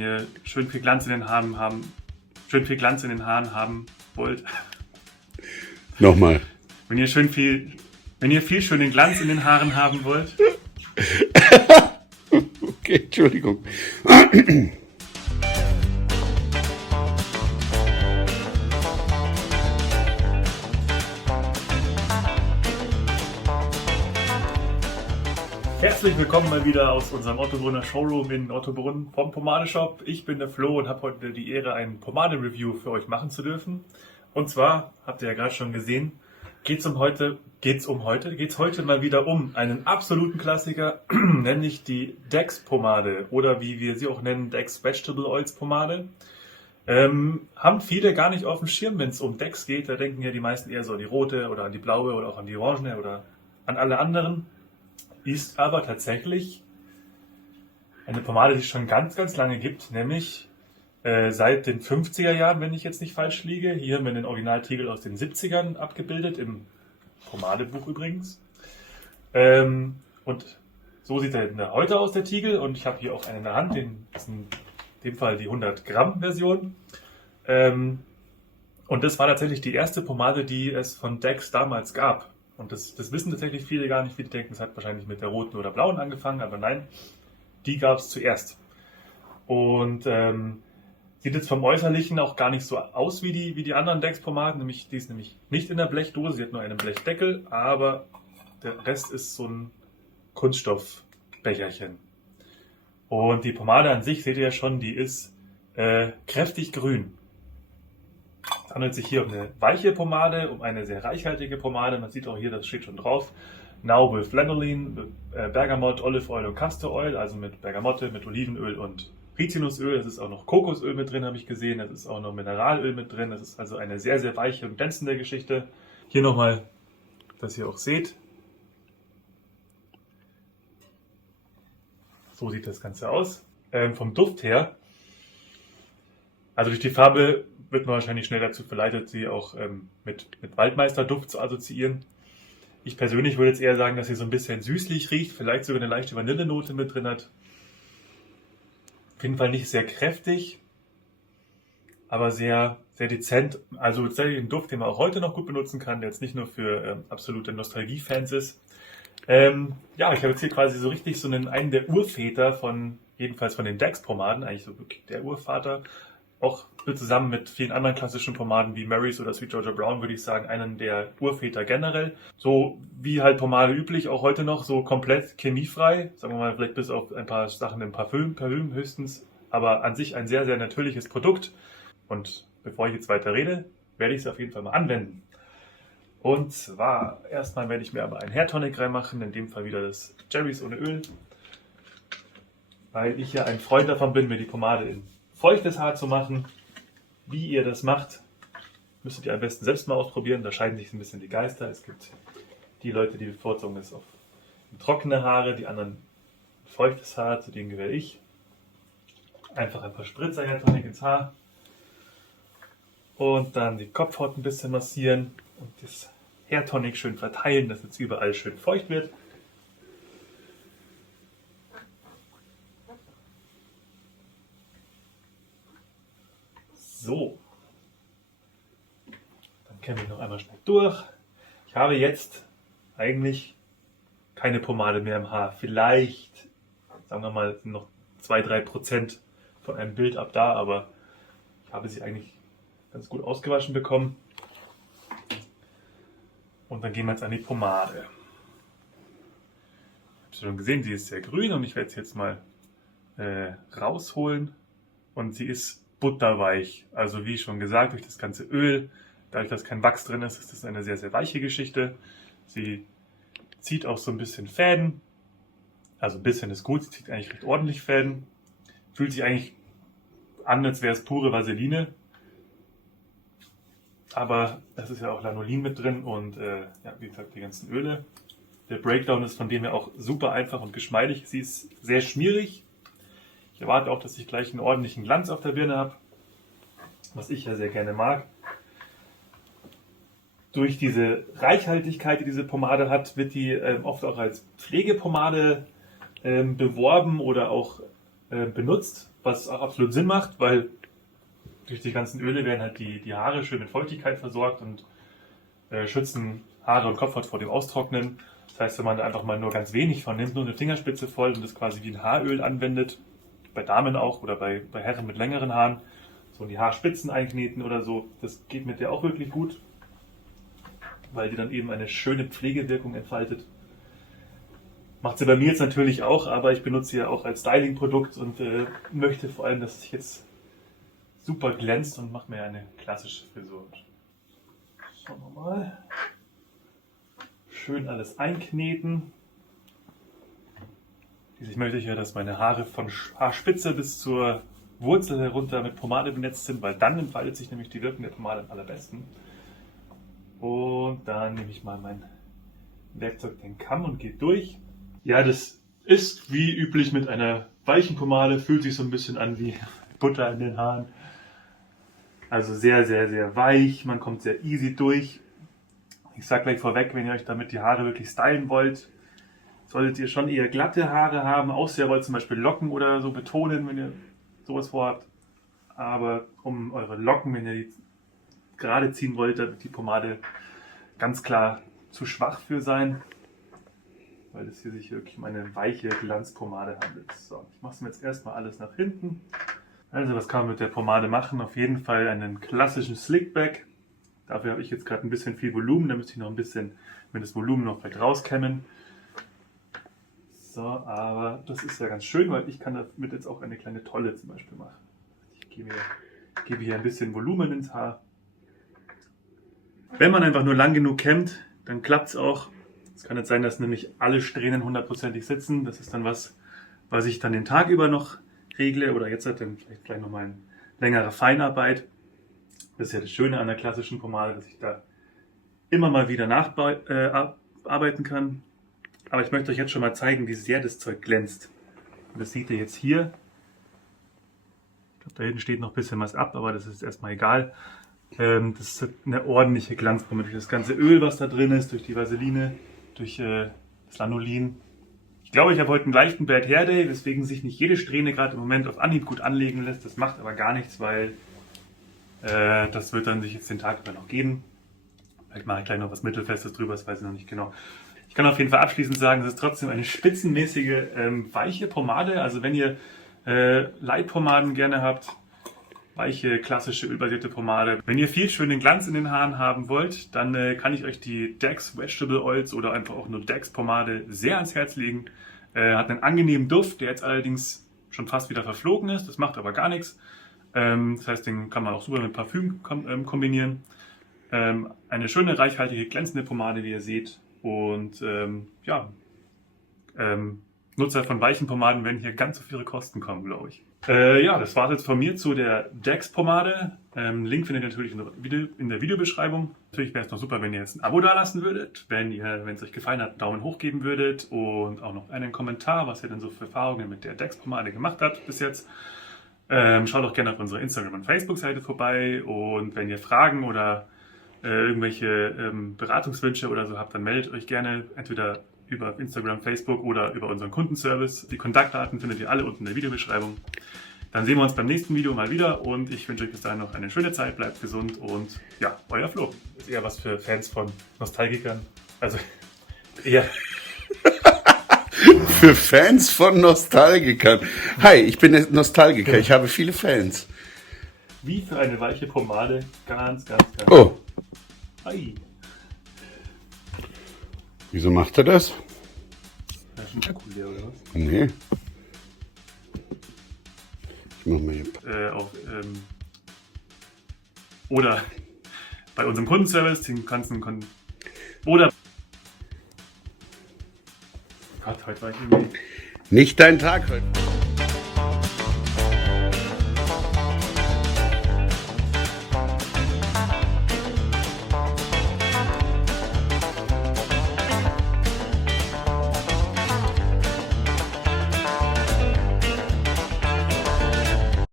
ihr schön viel Glanz in den Haaren haben wollt. Nochmal. Wenn ihr viel schönen Glanz in den Haaren haben wollt. Okay, Entschuldigung. Herzlich willkommen mal wieder aus unserem Ottobrunner Showroom in Ottobrunn vom Pomadeshop. Ich bin der Flo und habe heute die Ehre, ein Pomade-Review für euch machen zu dürfen. Und zwar, habt ihr ja gerade schon gesehen, geht's heute mal wieder um einen absoluten Klassiker, nämlich die Dex-Pomade oder wie wir sie auch nennen, Dex Vegetable Oils Pomade. Haben viele gar nicht auf dem Schirm, wenn es um Dex geht. Da denken ja die meisten eher so an die rote oder an die blaue oder auch an die orangene oder an alle anderen. Ist aber tatsächlich eine Pomade, die es schon ganz, ganz lange gibt, nämlich seit den 50er Jahren, wenn ich jetzt nicht falsch liege. Hier haben wir den Originaltiegel aus den 70ern abgebildet, im Pomadebuch übrigens. Und so sieht er heute aus, der Tiegel. Und ich habe hier auch einen in der Hand, das ist in dem Fall die 100 Gramm Version. Und das war tatsächlich die erste Pomade, die es von Dex damals gab. Und das wissen tatsächlich viele gar nicht. Viele denken, es hat wahrscheinlich mit der roten oder blauen angefangen, aber nein, die gab es zuerst. Und sieht jetzt vom Äußerlichen auch gar nicht so aus wie die anderen Dex-Pomaden. Die ist nämlich nicht in der Blechdose, sie hat nur einen Blechdeckel, aber der Rest ist so ein Kunststoffbecherchen. Und die Pomade an sich, seht ihr ja schon, die ist kräftig grün. Es handelt sich hier um eine weiche Pomade, um eine sehr reichhaltige Pomade. Man sieht auch hier, das steht schon drauf. Now with Lanolin, Bergamot, Olive Oil und Castor Oil, also mit Bergamotte, mit Olivenöl und Rizinusöl. Es ist auch noch Kokosöl mit drin, habe ich gesehen. Es ist auch noch Mineralöl mit drin. Das ist also eine sehr, sehr weiche und glänzende Geschichte. Hier nochmal, dass ihr auch seht. So sieht das Ganze aus. Vom Duft her, also durch die Farbe wird man wahrscheinlich schnell dazu verleitet, sie auch mit Waldmeisterduft zu assoziieren. Ich persönlich würde jetzt eher sagen, dass sie so ein bisschen süßlich riecht, vielleicht sogar eine leichte Vanillenote mit drin hat. Auf jeden Fall nicht sehr kräftig, aber sehr, sehr dezent. Also tatsächlich ein Duft, den man auch heute noch gut benutzen kann, der jetzt nicht nur für absolute Nostalgie-Fans ist. Ja, ich habe jetzt hier quasi so richtig so einen der Urväter jedenfalls von den Dex-Pomaden, eigentlich so wirklich der Urvater. Auch zusammen mit vielen anderen klassischen Pomaden wie Mary's oder Sweet Georgia Brown würde ich sagen, einen der Urväter generell. So wie halt Pomade üblich, auch heute noch so komplett chemiefrei. Sagen wir mal, vielleicht bis auf ein paar Sachen im Parfüm höchstens. Aber an sich ein sehr, sehr natürliches Produkt. Und bevor ich jetzt weiter rede, werde ich es auf jeden Fall mal anwenden. Und zwar, erstmal werde ich mir aber einen Hair Tonic reinmachen, in dem Fall wieder das Cherries ohne Öl. Weil ich ja ein Freund davon bin, mir die Pomade in feuchtes Haar zu machen. Wie ihr das macht, müsstet ihr am besten selbst mal ausprobieren. Da scheiden sich ein bisschen die Geister. Es gibt die Leute, die bevorzugen es auf trockene Haare, die anderen feuchtes Haar, zu denen gehöre ich. Einfach ein paar Spritzer Hair Tonic ins Haar. Und dann die Kopfhaut ein bisschen massieren und das Hair Tonic schön verteilen, dass es überall schön feucht wird. So, dann kämme ich noch einmal schnell durch. Ich habe jetzt eigentlich keine Pomade mehr im Haar. Vielleicht, sagen wir mal, noch 2-3% von einem Bild ab da, aber ich habe sie eigentlich ganz gut ausgewaschen bekommen. Und dann gehen wir jetzt an die Pomade. Ich habe schon gesehen, sie ist sehr grün und ich werde sie jetzt mal rausholen. Und sie ist butterweich. Also wie schon gesagt, durch das ganze Öl, dadurch, dass kein Wachs drin ist, ist das eine sehr, sehr weiche Geschichte. Sie zieht auch so ein bisschen Fäden. Also ein bisschen ist gut, sie zieht eigentlich recht ordentlich Fäden. Fühlt sich eigentlich an, als wäre es pure Vaseline. Aber das ist ja auch Lanolin mit drin und ja, wie gesagt, die ganzen Öle. Der Breakdown ist von dem her auch super einfach und geschmeidig. Sie ist sehr schmierig. Ich erwarte auch, dass ich gleich einen ordentlichen Glanz auf der Birne habe, was ich ja sehr gerne mag. Durch diese Reichhaltigkeit, die diese Pomade hat, wird die oft auch als Pflegepomade beworben oder auch benutzt. was auch absolut Sinn macht, weil durch die ganzen Öle werden halt die Haare schön mit Feuchtigkeit versorgt und schützen Haare und Kopfhaut vor dem Austrocknen. Das heißt, wenn man da einfach mal nur ganz wenig von nimmt, nur eine Fingerspitze voll und das quasi wie ein Haaröl anwendet, bei Damen auch oder bei Herren mit längeren Haaren, so in die Haarspitzen einkneten oder so, das geht mit der auch wirklich gut, weil die dann eben eine schöne Pflegewirkung entfaltet. Macht sie bei mir jetzt natürlich auch, aber ich benutze sie ja auch als Styling-Produkt und möchte vor allem, dass es jetzt super glänzt und mache mir eine klassische Frisur. Schauen wir mal. Schön alles einkneten. Schließlich möchte ich ja, dass meine Haare von Haarspitze bis zur Wurzel herunter mit Pomade benetzt sind, weil dann entfaltet sich nämlich die Wirkung der Pomade am allerbesten. Und dann nehme ich mal mein Werkzeug, den Kamm, und gehe durch. Ja, das ist wie üblich mit einer weichen Pomade, fühlt sich so ein bisschen an wie Butter in den Haaren. Also sehr, sehr, sehr weich, man kommt sehr easy durch. Ich sage gleich vorweg, wenn ihr euch damit die Haare wirklich stylen wollt, solltet ihr schon eher glatte Haare haben, außer ihr wollt zum Beispiel Locken oder so betonen, wenn ihr sowas vorhabt. Aber um eure Locken, wenn ihr die gerade ziehen wollt, da wird die Pomade ganz klar zu schwach für sein, weil es hier sich wirklich um eine weiche Glanzpomade handelt. So, ich mache es mir jetzt erstmal alles nach hinten. Also was kann man mit der Pomade machen? Auf jeden Fall einen klassischen Slickback. Dafür habe ich jetzt gerade ein bisschen viel Volumen, da müsste ich noch ein bisschen mit das Volumen noch vielleicht rauskämmen. So, aber das ist ja ganz schön, weil ich kann damit jetzt auch eine kleine Tolle zum Beispiel machen. Ich gebe hier ein bisschen Volumen ins Haar. Wenn man einfach nur lang genug kämmt, dann klappt es auch. Es kann jetzt sein, dass nämlich alle Strähnen hundertprozentig sitzen. Das ist dann was ich dann den Tag über noch regle oder jetzt hat dann vielleicht gleich nochmal eine längere Feinarbeit. Das ist ja das Schöne an der klassischen Pomade, dass ich da immer mal wieder nacharbeiten kann. Aber ich möchte euch jetzt schon mal zeigen, wie sehr das Zeug glänzt. Und das seht ihr jetzt hier. Ich glaube, da hinten steht noch ein bisschen was ab, aber das ist erstmal egal. Das ist eine ordentliche Glanzpomade durch das ganze Öl, was da drin ist, durch die Vaseline, durch das Lanolin. Ich glaube, ich habe heute einen leichten Bad Hair Day, weswegen sich nicht jede Strähne gerade im Moment auf Anhieb gut anlegen lässt. Das macht aber gar nichts, weil das wird dann sich jetzt den Tag über noch geben. Vielleicht mache ich gleich noch was Mittelfestes drüber, das weiß ich noch nicht genau. Ich kann auf jeden Fall abschließend sagen, es ist trotzdem eine spitzenmäßige, weiche Pomade. Also wenn ihr Leitpomaden gerne habt, weiche, klassische, ölbasierte Pomade. Wenn ihr viel schönen Glanz in den Haaren haben wollt, dann kann ich euch die Dex Vegetable Oils oder einfach auch nur Dex Pomade sehr ans Herz legen. Hat einen angenehmen Duft, der jetzt allerdings schon fast wieder verflogen ist. Das macht aber gar nichts. Das heißt, den kann man auch super mit Parfüm kombinieren. Eine schöne, reichhaltige, glänzende Pomade, wie ihr seht. Und Nutzer von weichen Pomaden werden hier ganz auf ihre Kosten kommen, glaube ich. Das war es jetzt von mir zu der Dex-Pomade. Link findet ihr natürlich in der Videobeschreibung. Natürlich wäre es noch super, wenn ihr jetzt ein Abo dalassen würdet, wenn es euch gefallen hat, einen Daumen hoch geben würdet und auch noch einen Kommentar, was ihr denn so für Erfahrungen mit der Dex-Pomade gemacht habt bis jetzt. Schaut auch gerne auf unserer Instagram- und Facebook-Seite vorbei und wenn ihr Fragen oder irgendwelche Beratungswünsche oder so habt, dann meldet euch gerne entweder über Instagram, Facebook oder über unseren Kundenservice. Die Kontaktdaten findet ihr alle unten in der Videobeschreibung. Dann sehen wir uns beim nächsten Video mal wieder und ich wünsche euch bis dahin noch eine schöne Zeit, bleibt gesund und ja, euer Flo. Ist eher was für Fans von Nostalgikern. Also eher... Für Fans von Nostalgikern. Hi, ich bin Nostalgiker, ich habe viele Fans. Wie für eine weiche Pomade, ganz, ganz, ganz. Oh. Ei. Wieso macht er das? Das ist ein Akku leer, oder was? Nee. Ich mach mal hier. Oder bei unserem Kundenservice, den kannst du oder Gott, heute war ich irgendwie... Nicht dein Tag heute.